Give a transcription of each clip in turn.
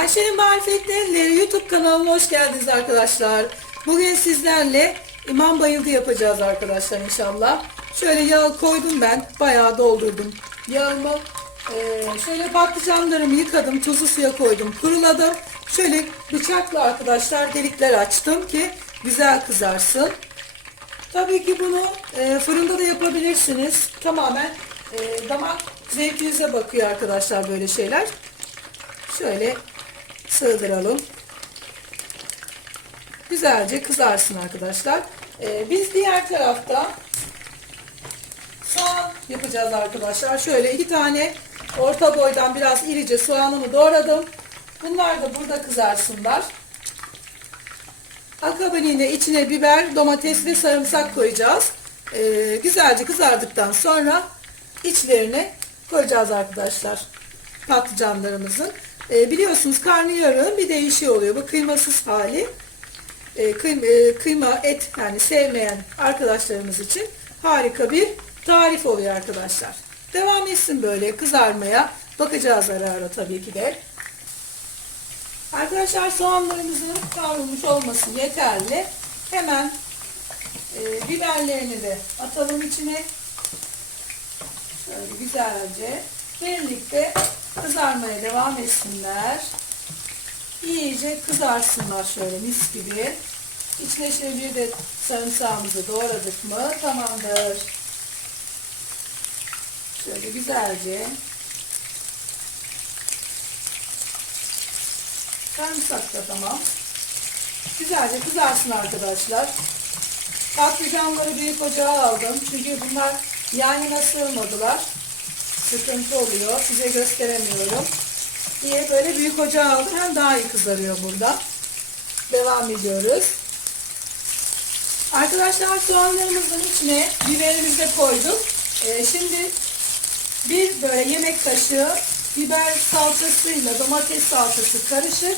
Ayşe'nin Marifetleri YouTube kanalına hoş geldiniz arkadaşlar. Bugün sizlerle imam bayıldı yapacağız arkadaşlar inşallah. Şöyle yağ koydum ben. Bayağı doldurdum. Yağımı eee, şöyle patlıcanlarımı yıkadım. Tuzlu suya koydum. Kuruladım. Şöyle bıçakla arkadaşlar delikler açtım ki güzel kızarsın. Tabii ki bunu e, fırında da yapabilirsiniz. Tamamen e, damak zevkinize bakıyor arkadaşlar böyle şeyler. Şöyle sığdıralım. Güzelce kızarsın arkadaşlar. E, biz diğer tarafta soğan yapacağız arkadaşlar. Şöyle iki tane orta boydan biraz irice soğanımı doğradım. Bunlar da burada kızarsınlar. Akabininde içine biber, domates ve sarımsak koyacağız. Ee, güzelce kızardıktan sonra içlerine koyacağız arkadaşlar. Patlıcanlarımızın. Ee, biliyorsunuz karnıyarığın bir değişiği oluyor. Bu kıymasız hali. Ee, kıym- e, kıyma, et yani sevmeyen arkadaşlarımız için harika bir tarif oluyor arkadaşlar. Devam etsin böyle kızarmaya. Bakacağız ara ara tabii ki de. Arkadaşlar soğanlarımızın kavrulmuş olması yeterli. Hemen e, biberlerini de atalım içine. Şöyle güzelce birlikte kızarmaya devam etsinler. İyice kızarsınlar şöyle mis gibi. İçine şöyle bir de sarımsağımızı doğradık mı tamamdır. Şöyle güzelce Sarımsak da tamam. Güzelce kızarsın arkadaşlar. Patlıcanları büyük ocağa aldım. Çünkü bunlar yan yana sığmadılar. Sıkıntı oluyor. Size gösteremiyorum. Diye böyle büyük ocağa aldım. Hem daha iyi kızarıyor burada. Devam ediyoruz. Arkadaşlar soğanlarımızın içine biberimizi de koyduk. Ee, şimdi bir böyle yemek kaşığı biber salçasıyla domates salçası karışık.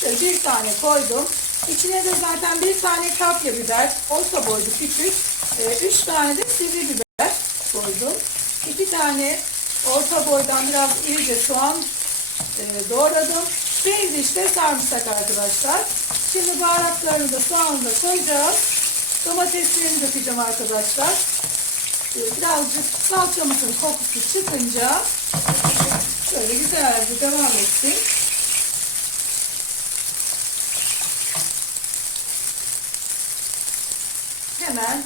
Şöyle bir tane koydum. İçine de zaten bir tane kapya biber, orta boylu küçük. e, üç tane de sivri biber koydum. İki tane orta boydan biraz irice soğan e, doğradım. Diş de sarımsak arkadaşlar. Şimdi baharatlarını da soğanı da koyacağız. Domateslerini dökeceğim arkadaşlar. E, birazcık salçamızın kokusu çıkınca şöyle güzelce devam etsin. Hemen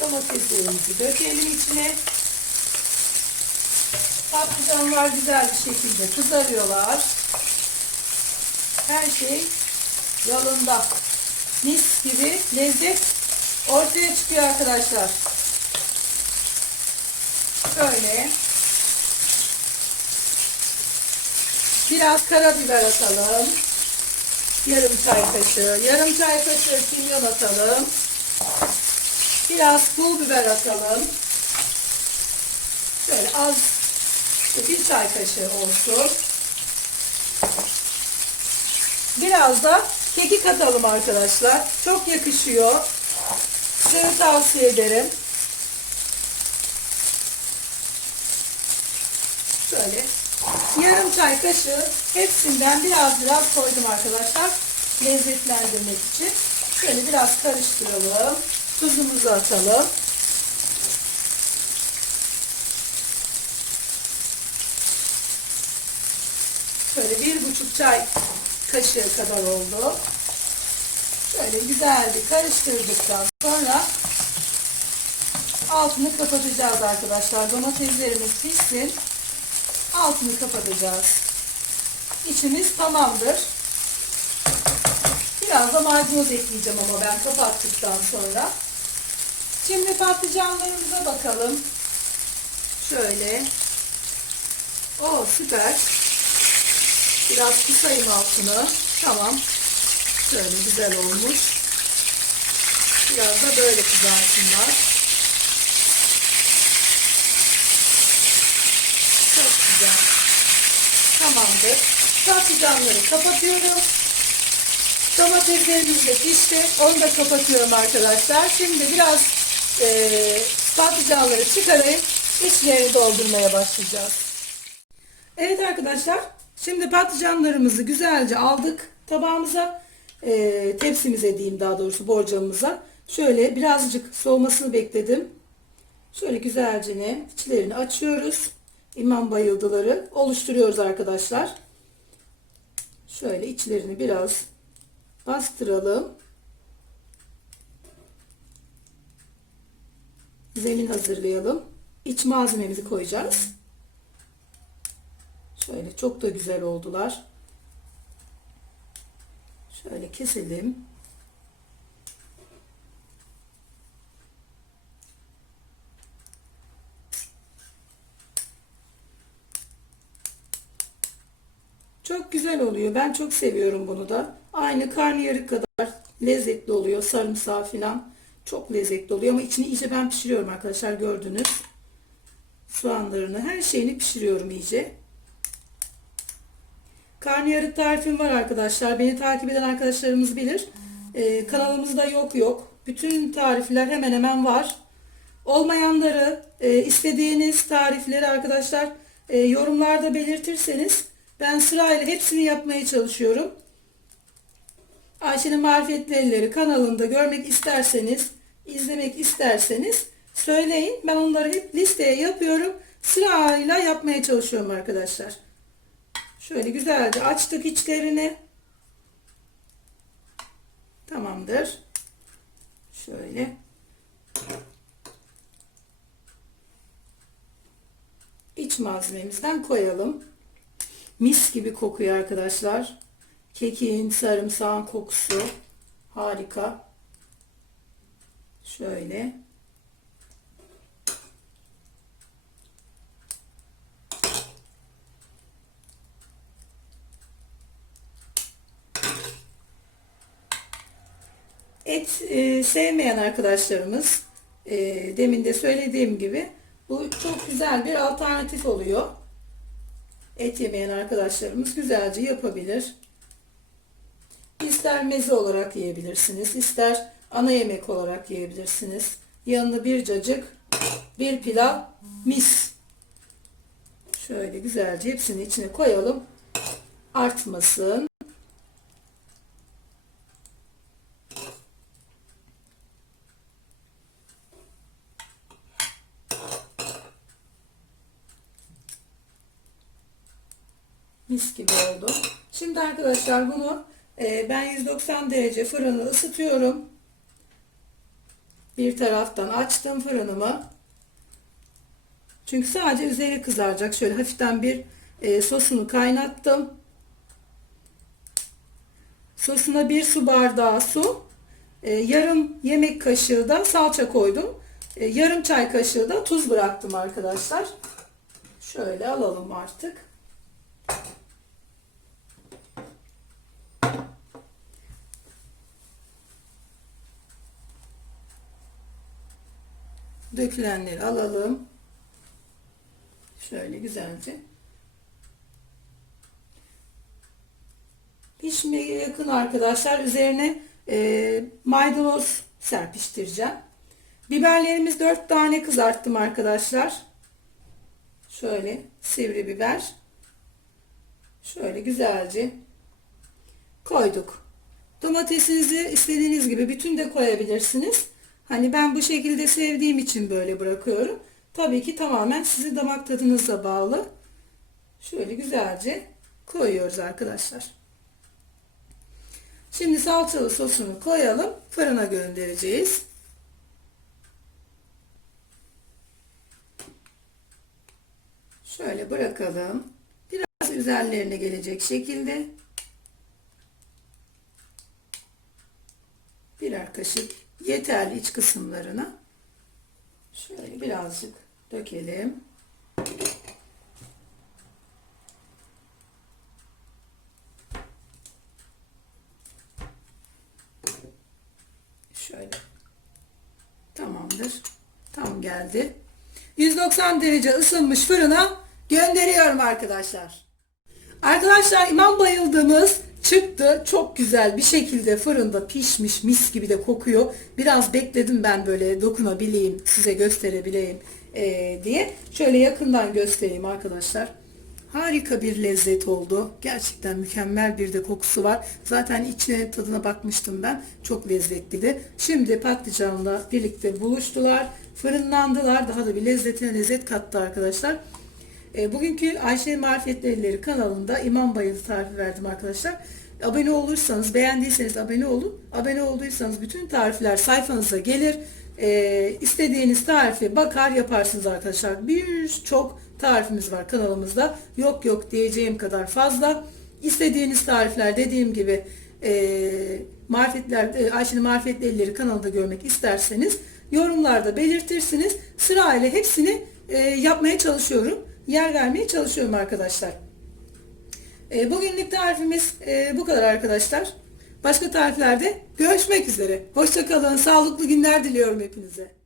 domateslerimizi dökelim içine. Patlıcanlar güzel bir şekilde kızarıyorlar. Her şey yolunda. Mis gibi lezzet ortaya çıkıyor arkadaşlar. Şöyle biraz karabiber atalım. Yarım çay kaşığı, yarım çay kaşığı kimyon atalım. Biraz pul biber atalım. Şöyle az bir çay kaşığı olsun. Biraz da kekik atalım arkadaşlar. Çok yakışıyor. Size tavsiye ederim. Şöyle yarım çay kaşığı hepsinden biraz biraz koydum arkadaşlar. Lezzetlendirmek için. Şöyle biraz karıştıralım. Tuzumuzu atalım. Şöyle bir buçuk çay kaşığı kadar oldu. Şöyle güzel bir karıştırdıktan sonra altını kapatacağız arkadaşlar. Domateslerimiz pişsin. Altını kapatacağız. İçimiz tamamdır. Biraz da maydanoz ekleyeceğim ama ben kapattıktan sonra. Şimdi patlıcanlarımıza bakalım. Şöyle. O süper. Biraz kısayım altını. Tamam. Şöyle güzel olmuş. Biraz da böyle kızarsınlar. Çok güzel. Tamamdır. Patlıcanları kapatıyorum. Domateslerimiz de pişti. Onu da kapatıyorum arkadaşlar. Şimdi biraz e, patlıcanları çıkarayım. İçlerini doldurmaya başlayacağız. Evet arkadaşlar. Şimdi patlıcanlarımızı güzelce aldık tabağımıza. e, tepsimize diyeyim daha doğrusu borcamımıza. Şöyle birazcık soğumasını bekledim. Şöyle güzelce ne içlerini açıyoruz. İmam bayıldıları oluşturuyoruz arkadaşlar. Şöyle içlerini biraz bastıralım. Zemin hazırlayalım. İç malzememizi koyacağız. Şöyle çok da güzel oldular. Şöyle keselim. Çok güzel oluyor. Ben çok seviyorum bunu da. Aynı karnıyarık kadar lezzetli oluyor. Sarımsağı falan çok lezzetli oluyor. Ama içini iyice ben pişiriyorum arkadaşlar gördünüz. Soğanlarını her şeyini pişiriyorum iyice. Karnıyarık tarifim var arkadaşlar. Beni takip eden arkadaşlarımız bilir. Ee, kanalımızda yok yok. Bütün tarifler hemen hemen var. Olmayanları, e, istediğiniz tarifleri arkadaşlar e, yorumlarda belirtirseniz ben sırayla hepsini yapmaya çalışıyorum. Ayşe'nin Marifetli Elleri kanalında görmek isterseniz, izlemek isterseniz söyleyin. Ben onları hep listeye yapıyorum. Sırayla yapmaya çalışıyorum arkadaşlar. Şöyle güzelce açtık içlerini. Tamamdır. Şöyle. İç malzememizden koyalım. Mis gibi kokuyor arkadaşlar. Kekin, sarımsağın kokusu harika. Şöyle. Et e, sevmeyen arkadaşlarımız e, demin de söylediğim gibi bu çok güzel bir alternatif oluyor. Et yemeyen arkadaşlarımız güzelce yapabilir. İster meze olarak yiyebilirsiniz, ister ana yemek olarak yiyebilirsiniz. Yanına bir cacık, bir pilav, mis. Şöyle güzelce hepsini içine koyalım. Artmasın. Mis gibi oldu. Şimdi arkadaşlar bunu e, ben 190 derece fırını ısıtıyorum. Bir taraftan açtım fırınımı. Çünkü sadece üzeri kızaracak. Şöyle hafiften bir e, sosunu kaynattım. Sosuna bir su bardağı su, e, yarım yemek kaşığı da salça koydum. E, yarım çay kaşığı da tuz bıraktım arkadaşlar. Şöyle alalım artık. Dökülenleri alalım. Şöyle güzelce. Pişmeye yakın arkadaşlar. Üzerine e, maydanoz serpiştireceğim. Biberlerimiz 4 tane kızarttım arkadaşlar. Şöyle sivri biber. Şöyle güzelce koyduk. Domatesinizi istediğiniz gibi bütün de koyabilirsiniz. Hani ben bu şekilde sevdiğim için böyle bırakıyorum. Tabii ki tamamen sizi damak tadınıza bağlı. Şöyle güzelce koyuyoruz arkadaşlar. Şimdi salçalı sosunu koyalım. Fırına göndereceğiz. Şöyle bırakalım. Biraz üzerlerine gelecek şekilde. Birer kaşık yeterli iç kısımlarına. Şöyle birazcık dökelim. Şöyle. Tamamdır. Tam geldi. 190 derece ısınmış fırına gönderiyorum arkadaşlar. Arkadaşlar imam bayıldığımız çıktı. Çok güzel bir şekilde fırında pişmiş mis gibi de kokuyor. Biraz bekledim ben böyle dokunabileyim size gösterebileyim e, diye. Şöyle yakından göstereyim arkadaşlar. Harika bir lezzet oldu. Gerçekten mükemmel bir de kokusu var. Zaten içine tadına bakmıştım ben. Çok lezzetliydi. Şimdi patlıcanla birlikte buluştular. Fırınlandılar. Daha da bir lezzetine lezzet kattı arkadaşlar. E, bugünkü Ayşe Marifetli Elleri kanalında İmam Bayıldı tarifi verdim arkadaşlar. Abone olursanız, beğendiyseniz abone olun. Abone olduysanız bütün tarifler sayfanıza gelir. E, istediğiniz tarifi bakar yaparsınız arkadaşlar. Birçok tarifimiz var kanalımızda. Yok yok diyeceğim kadar fazla. İstediğiniz tarifler dediğim gibi e, marifetler, e, Ayşe'nin Marifetli Elleri kanalında görmek isterseniz yorumlarda belirtirsiniz. Sırayla hepsini e, yapmaya çalışıyorum. Yer vermeye çalışıyorum arkadaşlar. E, bugünlük tarifimiz e, bu kadar arkadaşlar. Başka tariflerde görüşmek üzere. Hoşçakalın. Sağlıklı günler diliyorum hepinize.